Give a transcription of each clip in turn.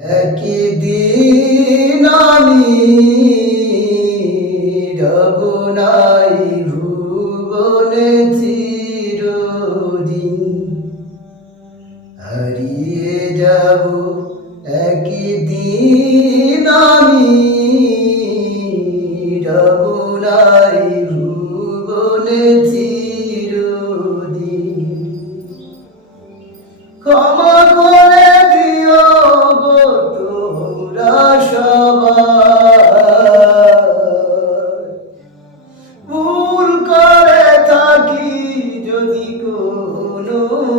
একদিন আমি রব নাই ভুবনে চিরদিন, হারিয়ে যাব একদিন আমি রব নাই ভুবনে চিরদিন। ক্ষমা করে দিও গো তোমরা সবাই, ভুল করে থাকি যদি কোনোদিন,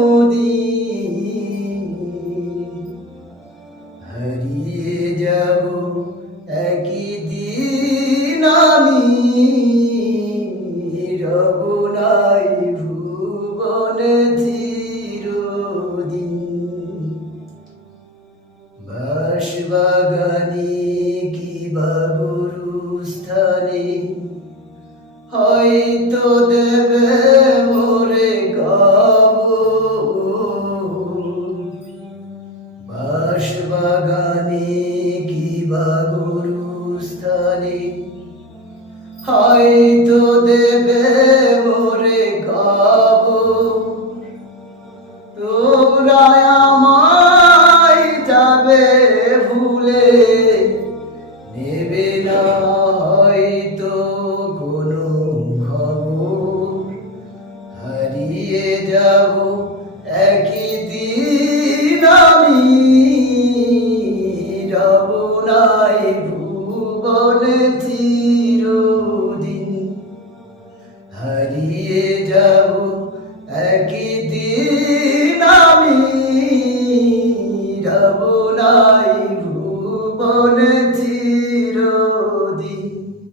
হারিয়ে যাব একদিন আমি রব নাই ভুবনে চিরদিন। বাঁশবাগানে কিবা গুরুস্থানে হয়তো দেবে মোরে কবর। বাঁশবাগানে কিবা গুরুস্থানে হয়তো দেবে মোরে কবর।